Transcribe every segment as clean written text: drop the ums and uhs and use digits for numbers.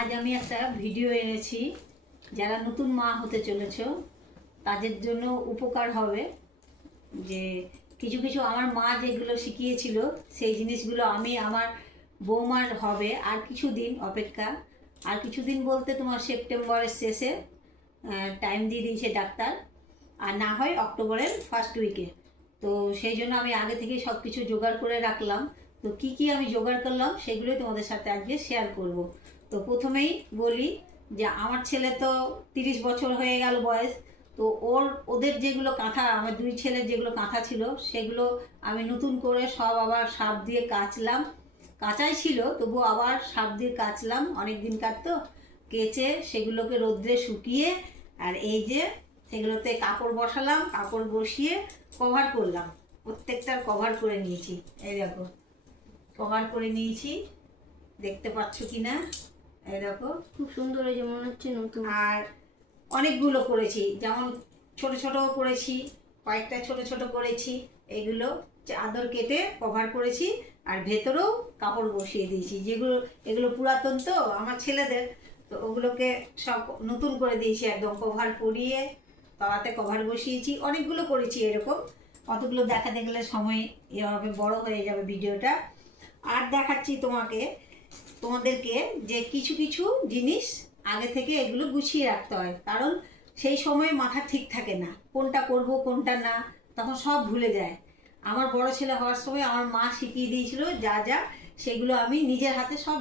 আজ আমি একটা ভিডিও এনেছি, যারা নতুন মা হতে চলেছো তাদের জন্য উপকার হবে। যে কিছু কিছু আমার মা যেগুলো শিখিয়েছিল সেই জিনিসগুলো আমি আমার বৌমার হবে আর কিছুদিন অপেক্ষা। আর কিছুদিন বলতে তোমার সেপ্টেম্বরের শেষে টাইম দিয়ে দিয়েছে ডাক্তার, আর না হয় অক্টোবরের ফার্স্ট উইকে। তো সেই জন্য আমি আগে থেকে সব কিছু জোগাড় করে রাখলাম। তো কি কি আমি জোগাড় করলাম সেগুলোই তোমাদের সাথে আজকে শেয়ার করব। তো প্রথমেই বলি যে আমার ছেলে তো 30 বছর হয়ে গেল বয়স। তো ওদের যেগুলো কাঁথা, আমার দুই ছেলের যেগুলো কাঁথা ছিল সেগুলো আমি নতুন করে সব আবার সার্ফ দিয়ে কাচলাম। কাঁচাই ছিল তবু আবার সার্ফ দিয়ে কাচলাম, অনেক দিন কাটতো। কেচে সেগুলোকে রোদ্রে শুকিয়ে আর এই যে সেগুলোতে কাপড় বসালাম, কাপড় বসিয়ে কভার করলাম। প্রত্যেকটার কভার করে নিয়েছি, এই দেখো কভার করে নিয়েছি, দেখতে পাচ্ছ কি না? এই দেখো খুব সুন্দর, এই যে মনে হচ্ছে নতুন। আর অনেকগুলো করেছি, যেমন ছোট ছোট করেছি, কয়েকটা ছোট ছোট করেছি। এগুলো চাদর কেটে কভার করেছি আর ভেতরেও কাপড় বসিয়ে দিয়েছি। যেগুলো এগুলো পুরাতন তো আমার ছেলেদের, তো ওগুলোকে সব নতুন করে দিয়েছি, একদম কভার পরিয়ে তাতে কভার বসিয়েছি। অনেকগুলো করেছি এরকম, কতগুলো দেখাতে গেলে সময় এভাবে বড় হয়ে যাবে ভিডিওটা। আর দেখাচ্ছি তোমাদেরকে যে কিছু কিছু জিনিস আগে থেকে এগুলো গুছিয়ে রাখতে হয়, কারণ সেই সময় মাথা ঠিক থাকে না, কোনটা করব কোনটা না, তখন সব ভুলে যায়। আমার বড় ছেলে হওয়ার সময় আমার মা শিখিয়ে দিয়েছিল যা যা, সেগুলো আমি নিজের হাতে সব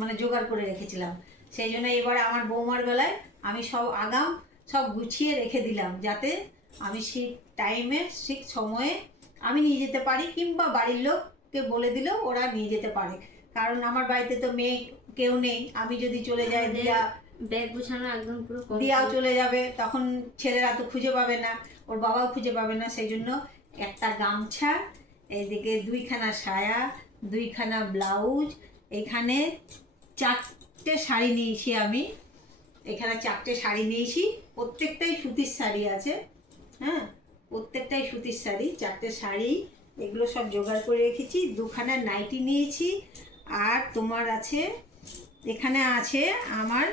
মানে জোগাড় করে রেখেছিলাম। সেই জন্য এবারে আমার বৌমার বেলায় আমি সব আগাম সব গুছিয়ে রেখে দিলাম, যাতে আমি ঠিক টাইমে ঠিক সময়ে আমি নিয়ে যেতে পারি, কিংবা বাড়ির লোককে বলে দিলেও ওরা নিয়ে যেতে পারে। কারণ আমার বাড়িতে তো মেয়ে কেউ নেই, আমি যদি চলে যাই দিয়া ব্যাগ গোছানো একদম পুরো দিয়াও চলে যাবে, তখন ছেলেরা তো খুঁজে পাবে না, ওর বাবাও খুঁজে পাবে না। সেই জন্য একটা গামছা, এইদিকে 2খানা সায়া, 2খানা ব্লাউজ, এখানে 4টে শাড়ি নিয়েছি আমি। এখানে 4টে শাড়ি নিয়েছি, প্রত্যেকটাই সুতির শাড়ি আছে। হ্যাঁ, প্রত্যেকটাই সুতির শাড়ি, 4টে শাড়ি এগুলো সব জোগাড় করে রেখেছি। 2খানা নাইটি নিয়েছি। আর তোমার আছে, এখানে আছে আমার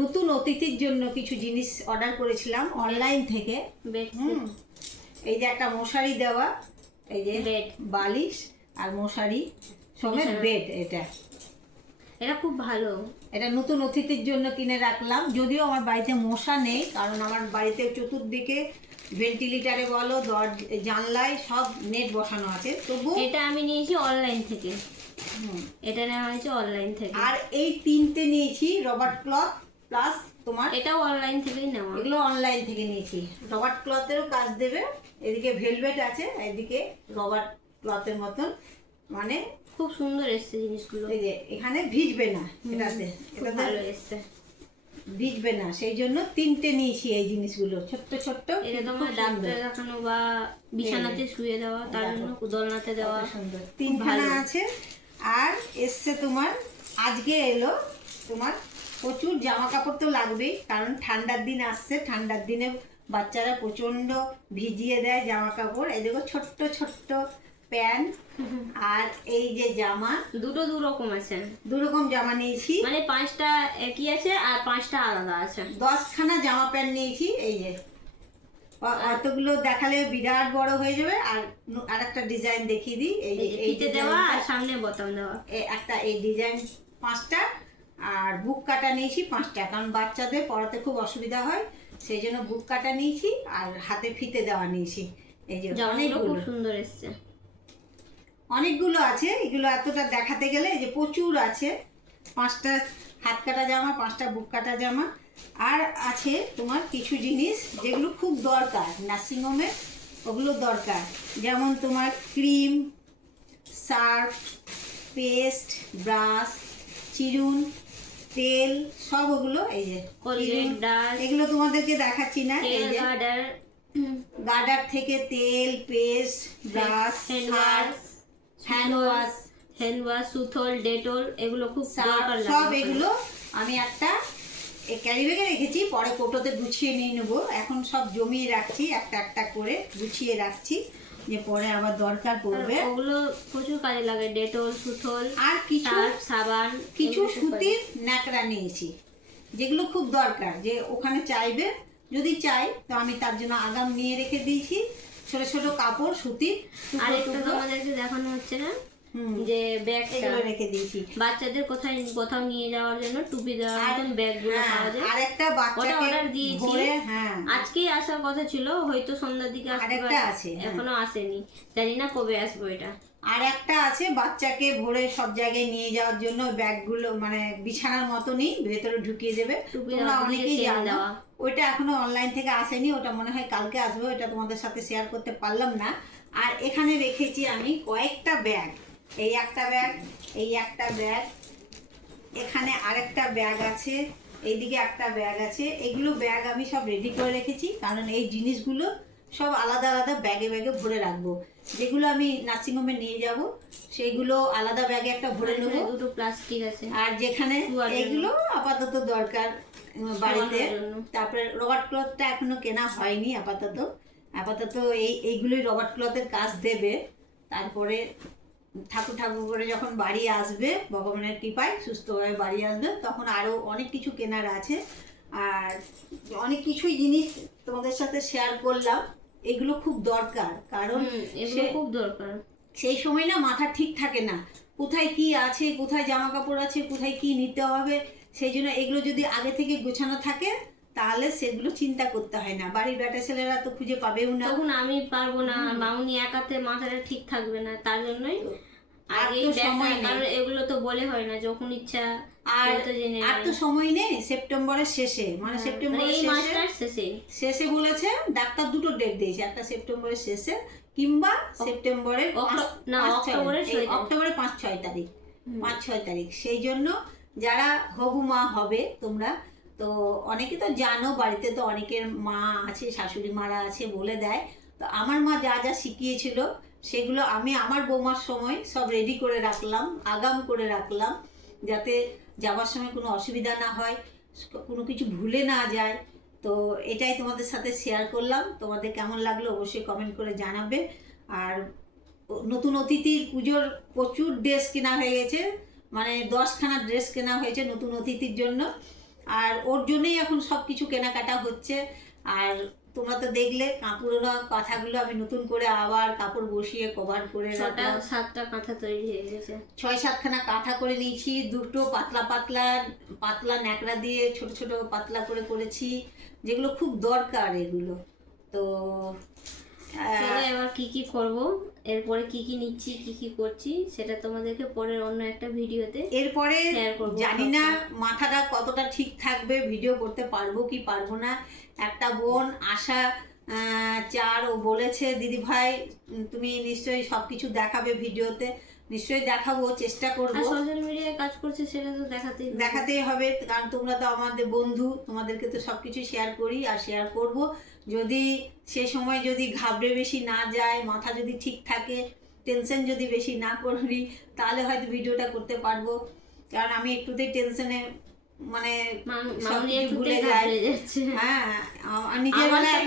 নতুন অতিথির জন্য কিছু জিনিস অর্ডার করেছিলাম অনলাইন থেকে। এই যে একটা মশারি দেওয়া, এই যে বেড, বালিশ আর মশারি সমেত বেড। এটা খুব ভালো, এটা নতুন অতিথির জন্য কিনে রাখলাম। যদিও আমার বাড়িতে মশা নেই, কারণ আমার বাড়িতে চতুর্দিকে ভেন্টিলেটারে বলো জানলায় সব নেট বসানো আছে, তবু এটা আমি নিয়েছি অনলাইন থেকে। এটা নেওয়া হয়েছে অনলাইন থেকে। আর এই 3টে নিয়েছি রবার্ট ক্লথ প্লাস তোমার, এটাও অনলাইন থেকেই নেওয়া। এগুলো অনলাইন থেকে নিয়েছি। রবার্ট ক্লথেরও কাজ দেবে, এদিকে ভেলভেট আছে, এদিকে রবার্ট ক্লথের মতন, মানে খুব সুন্দর এসছে জিনিসগুলো। এই যে এখানে ভিজবে না, এটাতে ভালো এসছে, ভিজবে না, সেই জন্য 3টে নিয়েছি এই জিনিসগুলো, ছোট্ট ছোট্ট। এটা তোমার ডাক্তার দেখানো বা বিছানাতে শুয়ে দেওয়া, তার জন্য দোলনাতে দেওয়া সুন্দর। 3খানা আছে। আর এসছে তোমার, আজকে এলো তোমার প্রচুর জামা কাপড় তো লাগবেই, কারণ ঠান্ডার দিন আসছে। ঠান্ডার দিনে বাচ্চারা প্রচণ্ড ভিজিয়ে দেয় জামা কাপড়। এই দেখো ছোট্ট ছোট্ট প্যান্ট আর এই যে জামা, দুটো দু রকম আছে, 2 রকম জামা নিয়েছি, মানে 5টা একই আছে আর 5টা আলাদা আছে। 10খানা জামা প্যান্ট নিয়েছি। এই যে অতগুলো দেখালে বিরাট বড় হয়ে যাবে। আর একটা ডিজাইন দেখিয়ে দিই, এই যে ফিতে দেওয়া আর সামনে বোতাম দেওয়া, একটা এই ডিজাইন 5টা। আর বুক কাটা নিয়েছি 5টা, কারণ বাচ্চাদের পড়াতে খুব অসুবিধা হয়, সেই জন্য বুক কাটা নিয়েছি আর হাতে ফিতে দেওয়া নিয়েছি। এই যে খুব সুন্দর এসছে, অনেকগুলো আছে। এগুলো এতটা দেখাতে গেলে এই যে প্রচুর আছে। 5টা হাত কাটা জামা, 5টা বুক কাটা জামা। আর আছে তোমার কিছু জিনিস যেগুলো খুব দরকার নার্সিংহোমে, ওগুলো দরকার, যেমন তোমার ক্রিম, সার্ফ, পেস্ট, ব্রাশ, চিরুন, তেল, সব ওগুলো। এই যে কোলগেট, ব্রাশ, এগুলো তোমাদেরকে দেখাচ্ছি না। এই যে গার্ডার, গার্ডার থেকে তেল, পেস্ট, ব্রাশ, হ্যান্ড ওয়াশ, সুথল, ডেটল, এগুলো খুব দরকার লাগে। সব এগুলো আমি একটা ক্যারি ব্যাগে রেখেছি, পরে কোটোতে গুছিয়ে নিয়ে নেবো। এখন সব জমিয়ে রাখছি, একটা একটা করে গুছিয়ে রাখছি। যে পরে আবার দরকার পড়বে। আর ওগুলো প্রচুর কাজে লাগে, ডেটল, সুথল, আর কিছু সার্ফ, সাবান, কিছু এগুলো খুব সুতির ন্যাকড়া নিয়েছি, যেগুলো খুব দরকার, যে ওখানে চাইবে, যদি চাই তো আমি তার জন্য আগাম নিয়ে রেখে দিয়েছি ছোট ছোট কাপড় সুতির। আর একটা তোমাদেরকে দেখানো হচ্ছে না, যে ব্যাগটা এগুলো রেখে দিয়েছি বাচ্চাদের কোথাও নিয়ে যাওয়ার জন্য টুপি দেওয়ার মতন ব্যাগগুলো পাওয়া যায়। আর একটা ওটা বাচ্চাকে অর্ডার দিয়েছি, ভরে, হ্যাঁ আজকেই আসার কথা ছিল, হয়তো সন্ধ্যার দিকে আসতে আরেকটা পারে, আছে, এখনো আসেনি, জানি না কবে আসবে এটা। আর একটা আছে বাচ্চাকে ভরে সব জায়গায় নিয়ে যাওয়ার জন্য, ব্যাগগুলো মানে বিছানার মতনই ভেতরে ঢুকিয়ে দেবে। টুপি তোমরা দেওয়া, অনেকেই চেন জানো, দেওয়া। ওইটা এখনো অনলাইন থেকে আসেনি, ওটা মনে হয় কালকে আসবে, ওটা তোমাদের সাথে শেয়ার করতে পারলাম না। আর এখানে রেখেছি আমি কয়েকটা ব্যাগ, এই একটা ব্যাগ, এই একটা ব্যাগ, এখানে আরেকটা ব্যাগ আছে, এইদিকে একটা ব্যাগ আছে। এগুলো ব্যাগ আমি সব রেডি করে রেখেছি, কারণ এই জিনিসগুলো সব আলাদা আলাদা ব্যাগে ব্যাগে ভরে রাখবো। যেগুলো আমি নার্সিংহোমে নিয়ে যাব সেইগুলো আলাদা ব্যাগে একটা ভরে নেবো। দুটো প্লাস্টিক আছে, আর যেখানে শোয়ার জন্য। এগুলো আপাতত দরকার বাড়িতে। শোয়ানোর জন্য। তারপরে রবার্ট ক্লথটা এখনো কেনা হয়নি আপাতত। আপাতত এইগুলোই রবার্ট ক্লথের কাজ দেবে। তারপরে ঠাকুর ঠাকুর করে যখন বাড়ি আসবে, ভগবানের কৃপায় সুস্থভাবে বাড়ি আসবে, তখন আরও অনেক কিছু কেনার আছে। আর অনেক কিছুই জিনিস তোমাদের সাথে শেয়ার করলাম, এগুলো খুব দরকার, কারণ এগুলো খুব দরকার। সেই সময় না মাথা ঠিক থাকে না, কোথায় কি আছে, কোথায় জামা কাপড় আছে, কোথায় কি নিতে হবে। সেই জন্য এগুলো যদি আগে থেকে গোছানো থাকে তাহলে সেগুলো চিন্তা করতে হয় না। বাড়ির বেটা ছেলেরা তো খুঁজে পাবেও না, তখন আমি পারবো না, মামুনি একাতে মাথাটা ঠিক থাকবে না, তার জন্যই আর আগেই তো সময় নেই। কারণ এগুলো তো বলে হয় না, যখন ইচ্ছা আর কেউ তো জেনে আর নেয়। তো সময় নেই। সেপ্টেম্বরের শেষে, মানে মানে সেপ্টেম্বরের এই শেষে মাসটার শেষে শেষে বলেছে ডাক্তার, দুটো ডেট দিয়েছে, একটা সেপ্টেম্বরের শেষে কিংবা সেপ্টেম্বরের অক্টোবরের 6 তারিখ। অক্টোবরের 5-6 তারিখ, 5-6 তারিখ। সেই জন্য যারা হবু মা হবে তোমরা, তো অনেকে তো জানো, বাড়িতে তো অনেকের মা আছে, শাশুড়ি মারা আছে, বলে দেয়। তো আমার মা যা যা শিখিয়েছিল সেগুলো আমি আমার বৌমার সময় সব রেডি করে রাখলাম, আগাম করে রাখলাম, যাতে যাবার সময় কোনো অসুবিধা না হয়, কোনো কিছু ভুলে না যায়। তো এটাই তোমাদের সাথে শেয়ার করলাম। তোমাদের কেমন লাগলো অবশ্যই কমেন্ট করে জানাবে। আর নতুন অতিথির পুজোর প্রচুর ড্রেস কেনা হয়ে গেছে, মানে 10খানা ড্রেস কেনা হয়েছে নতুন অতিথির জন্য। আর ওর জন্যই এখন সব কিছু কেনাকাটা হচ্ছে। আর তোমরা তো দেখলে পুরোনো কাঁথাগুলো আমি নতুন করে আবার কাপড় বসিয়ে কভার করে 6-7টা কাঁথা তৈরি হয়ে গেছে। 6-7খানা কাঁথা করে নিয়েছি, দুটো পাতলা পাতলা পাতলা ন্যাকড়া দিয়ে ছোট ছোট পাতলা করে করেছি, যেগুলো খুব দরকার এগুলো। তো চলো এবার কি কি করব, এরপরে কি কি নিচ্ছি, কি কি করছি, সেটা তোমাদেরকে পরের অন্য একটা ভিডিওতে এরপরে শেয়ার করব। জানি না মাথাটা কতটা ঠিক থাকবে, ভিডিও করতে পারবো কি পারবো না। একটা বোন আশা চার, ও বলেছে দিদি ভাই তুমি নিশ্চয়ই সবকিছু দেখাবে ভিডিওতে। নিশ্চয়ই দেখাবো, চেষ্টা করবো। সোশ্যাল মিডিয়ায় কাজ করছে সেটা তো দেখাতেই হবে, কারণ তোমরা তো আমাদের বন্ধু, তোমাদেরকে তো সবকিছু শেয়ার করি আর শেয়ার করব। যদি সে সময় যদি ঘাবড়ে বেশি না যায়, মাথা যদি ঠিক থাকে, টেনশন যদি বেশি না করি, তাহলে হয়তো ভিডিওটা করতে পারবো। কারণ আমি একটুতেই টেনশনে মানে সব কিছু ভুলে যাই। হ্যাঁ, নিজের বেলায়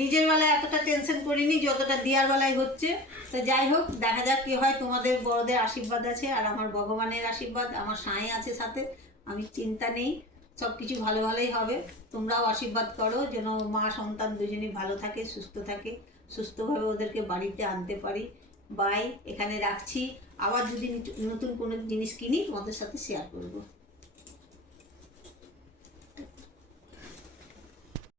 নিজের বেলায় এতটা টেনশন করিনি যতটা দিয়ার বেলায় হচ্ছে। তো যাই হোক, দেখা যাক কি হয়। তোমাদের বড়দের আশীর্বাদ আছে আর আমার ভগবানের আশীর্বাদ, আমার সাঁই আছে সাথে, আমি চিন্তা নেই, সব কিছু ভালো ভালোই হবে। তোমরাও আশীর্বাদ করো যেন মা সন্তান দুজনেই ভালো থাকে, সুস্থ থাকে, সুস্থভাবে ওদেরকে বাড়িতে আনতে পারি। বাই, এখানে রাখছি। আবার যদি নতুন কোনো জিনিস কিনি তোমাদের সাথে শেয়ার করবো।